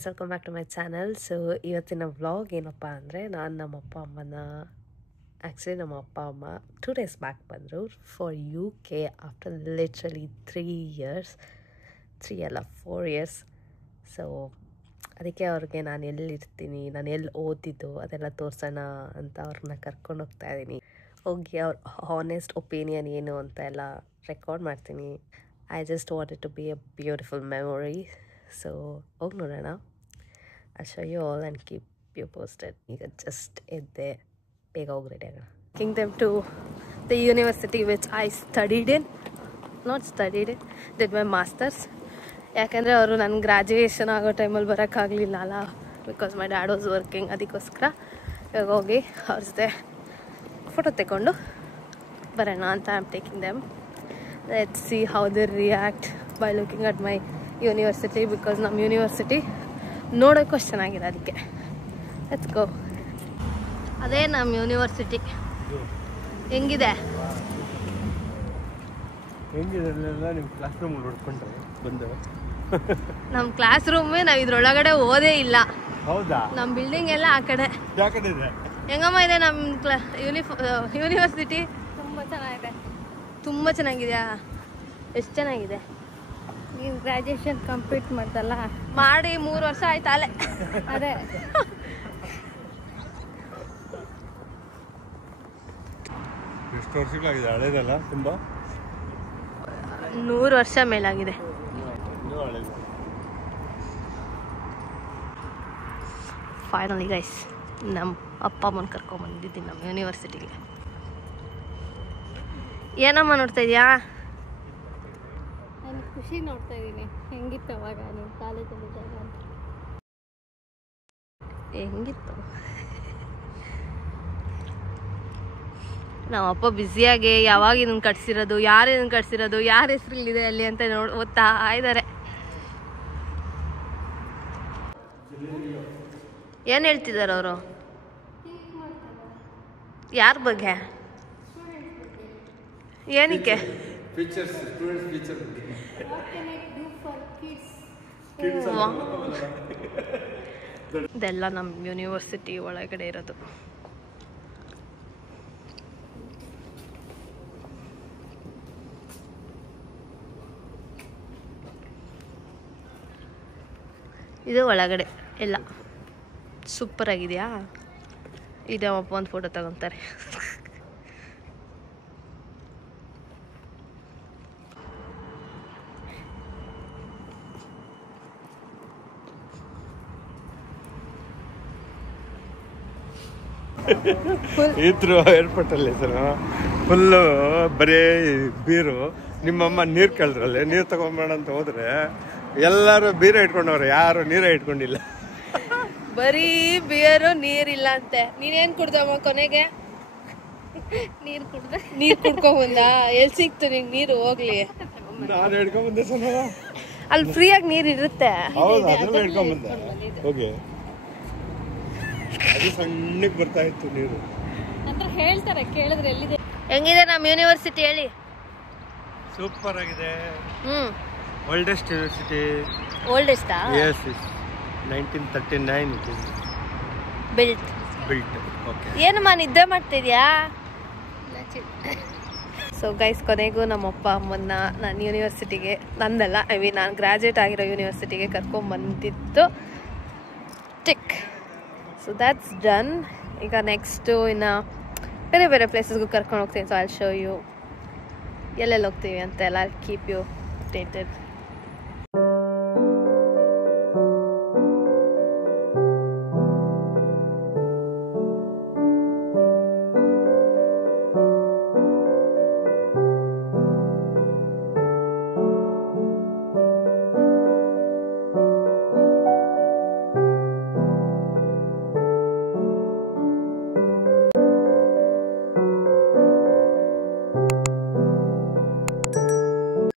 Guys, welcome back to my channel. So ಇವತ್ತಿನ vlog ಏನಪ್ಪ ಅಂದರೆ, ನಾನು ನಮ್ಮ ಅಪ್ಪ ಅಮ್ಮನ ನಮ್ಮ ಅಪ್ಪ ಅಮ್ಮ 2 days ಬ್ಯಾಕ್ ಬಂದರು for UK after literally 3 years. 3 ಅಲ್ಲ 4 years. ಸೊ ಅದಕ್ಕೆ ಅವ್ರಿಗೆ ನಾನು ಎಲ್ಲಿರ್ತೀನಿ, ನಾನು ಎಲ್ಲಿ ಓದಿದ್ದು ಅದೆಲ್ಲ ತೋರಿಸೋಣ ಅಂತ ಅವ್ರನ್ನ ಕರ್ಕೊಂಡು ಹೋಗ್ತಾ ಇದ್ದೀನಿ. ಹೋಗಿ ಅವ್ರ ಹಾನೆಸ್ಟ್ ಒಪಿನಿಯನ್ ಏನು ಅಂತ ಎಲ್ಲ ರೆಕಾರ್ಡ್ ಮಾಡ್ತೀನಿ. I just wanted to be a beautiful memory. So ಹೋಗಿ ನೋಡೋಣ. I'll show you all and keep you posted. ಈಗ ಜಸ್ಟ್ ಎದ್ದೆ, ಬೇಗ ಹೋಗಿ ರೆಡಿ ಆಗೋಣ. Taking them to the university which I did my masters. ಯಾಕೆಂದರೆ ಅವರು ನನ್ನ ಗ್ರ್ಯಾಜುಯೇಷನ್ ಆಗೋ ಟೈಮಲ್ಲಿ ಬರೋಕ್ಕಾಗಲಿಲ್ಲ ಅಲ್ಲ, because my dad was working. ಅದಕ್ಕೋಸ್ಕರ ಇವಾಗ ಹೋಗಿ ಅವ್ರ ಜೊತೆ ಫೋಟೋ ತೆಕ್ಕೊಂಡು ಬರೋಣ ಅಂತ I am taking them. Let's see how they react by looking at my university, because ನಮ್ಮ ಯೂನಿವರ್ಸಿಟಿ ನೋಡೋಕ್ಕೂ ಅಷ್ಟು ಚೆನ್ನಾಗಿದೆ. ಅದಕ್ಕೆ ಲೆಟ್ಸ್ ಗೋ. ಅದೇ ನಮ್ಮ ಯೂನಿವರ್ಸಿಟಿ ಹೆಂಗಿದೆ ನಮ್ಮ ಕ್ಲಾಸ್ ರೂಮೇ ನಾವು ಇದ್ರೊಳಗಡೆ ಓದೇ ಇಲ್ಲ. ನಮ್ಮ ಬಿಲ್ಡಿಂಗ್ ಎಲ್ಲ ಆ ಕಡೆ. ಹೆಂಗಮ್ಮ ಇದೆ ನಮ್ಮ ಯೂನಿವರ್ಸಿಟಿ? ತುಂಬ ಚೆನ್ನಾಗಿದೆಯಾ? ಎಷ್ಟು ಚೆನ್ನಾಗಿದೆ. ನೀವು ಗ್ರ್ಯಾಜುಯೇಷನ್ ಕಂಪ್ಲೀಟ್ ಮಾಡ್ದಲ್ಲ, ಮಾಡಿ 3 ವರ್ಷ ಆಯ್ತಲ್ಲೇ. ಅದೇ ಎಷ್ಟು ವರ್ಷಗಳಾಗಿದೆ? ಹಳೇದಲ್ಲ, ತುಂಬ 100 ವರ್ಷ ಮೇಲಾಗಿದೆ. ಫೈನಲಿ ಗೈಸ್, ನಮ್ಮ ಅಪ್ಪ ಅಮ್ಮನ ಕರ್ಕೊಂಬಂದಿದ್ದೀನಿ ನಮ್ಮ ಯೂನಿವರ್ಸಿಟಿಗೆ. ಏನಮ್ಮ ನೋಡ್ತಾ ಇದೆಯಾ? ನಾನು ಖುಷಿ ನೋಡ್ತಾ ಇದ್ದೀನಿ. ಹೆಂಗಿತ್ತು ಅವಾಗ ನೀವು ಕಾಲೇಜಲ್ಲಿ ಇದ್ದಾಗ ಅಂತ? ಹೆಂಗಿತ್ತು? ನಮ್ಮಪ್ಪ ಬ್ಯುಸಿಯಾಗಿ ಯಾವಾಗ ಇದನ್ನು ಕಟ್ಸಿರೋದು, ಯಾರು ಇದನ್ನು ಕಟ್ಸಿರೋದು, ಯಾರ ಹೆಸರಲ್ಲಿದೆ ಅಲ್ಲಿ ಅಂತ ಓದ್ತಾ ಇದ್ದಾರೆ. ಏನು ಹೇಳ್ತಿದ್ದಾರೆ ಅವರು? ಯಾರ ಬಗ್ಗೆ? ಏನಕ್ಕೆ? ಇದೆಲ್ಲ ನಮ್ಮ ಯೂನಿವರ್ಸಿಟಿ ಒಳಗಡೆ ಇರೋದು. ಇದು ಒಳಗಡೆ ಎಲ್ಲ ಸೂಪರ್ ಆಗಿದೆಯಾ? ಇದಮ್ಮಪ್ಪ ಒಂದು ಫೋಟೋ ತಗೊತಾರೆ. ಇದ್ರು ಏರ್ಪೋರ್ಟಲ್ಲಿ ಸರ್ ಫುಲ್ಲು ಬರೀ ಬೀರು. ನಿಮ್ಮಮ್ಮ ನೀರು ಕೇಳಿದ್ರಲ್ಲಿ, ನೀರು ತಗೊಂಬೇಡ ಅಂತ ಹೋದ್ರೆ ಎಲ್ಲರೂ ಬೀರ ಇಟ್ಕೊಂಡವ್ರೆ, ಯಾರು ನೀರೇ ಇಟ್ಕೊಂಡಿಲ್ಲ. ಬರೀ ಬಿಯರು, ನೀರಿಲ್ಲ ಅಂತೆ. ನೀನೇನ್ ಕುಡ್ದಮ್ಮ ಕೊನೆಗೆ? ನೀರ್ ಕುಡ್ಕೊಂಬಂದ? ಎಲ್ಲಿ ಸಿಕ್ತು ನಿಂಗೆ ನೀರು? ಹೋಗ್ಲಿ, ನಾನು ಹಿಡ್ಕೊಂಬಂದೆ ಸರ್. ಅಲ್ಲಿ ಫ್ರೀಯಾಗಿ ನೀರು ಇರುತ್ತೆ. ಹೌದು, ಅದ್ರಲ್ಲ ಹಿಡ್ಕೊಂಬಂದೆ. ಓಕೆ, ಅದು ಸಣ್ಣಕ್ಕೆ ಬರ್ತಾ ಇತ್ತು ನೀರು. ಅಂತ ಹೇಳ್ತಾರೆ, ಕೇಳಿದ್ರೆ ಎಲ್ಲಿದೆ? ಹೆಂಗಿದೆ ನಮ್ಮ ಯೂನಿವರ್ಸಿಟಿ ಹೇಳಿ? ಸೂಪರ್ ಆಗಿದೆ. Oldest university. ಓಲ್ಡೆಸ್ಟಾ? Yes, 1939 it is built. Okay. ಏನಮ್ಮ ನಿದ್ದೆ ಮಾಡ್ತಿದ್ಯಾ? ಸೊ ಗೈಸ್, ಕೊನೆಗೂ ನಮ್ಮಪ್ಪ ಅಮ್ಮನ್ನ ನಾನು ಯೂನಿವರ್ಸಿಟಿಗೆ, ನಂದಲ್ಲ, ನಾನು ಗ್ರ್ಯಾಜುಯೇಟ್ ಆಗಿರೋ ಯೂನಿವರ್ಸಿಟಿಗೆ ಕರ್ಕೊಂಬಂದಿತ್ತು. ಟಿಕ್. So that's done. ಈಗ ನೆಕ್ಸ್ಟು ಇನ್ನು ಬೇರೆ ಬೇರೆ ಪ್ಲೇಸಸ್ಗೂ ಕರ್ಕೊಂಡು ಹೋಗ್ತೀನಿ. ಸೊ ಐಲ್ ಶೋ ಯು ಎಲ್ಲೆಲ್ಲಿ ಹೋಗ್ತೀವಿ ಅಂತ ಎಲ್ಲ. Keep you updated.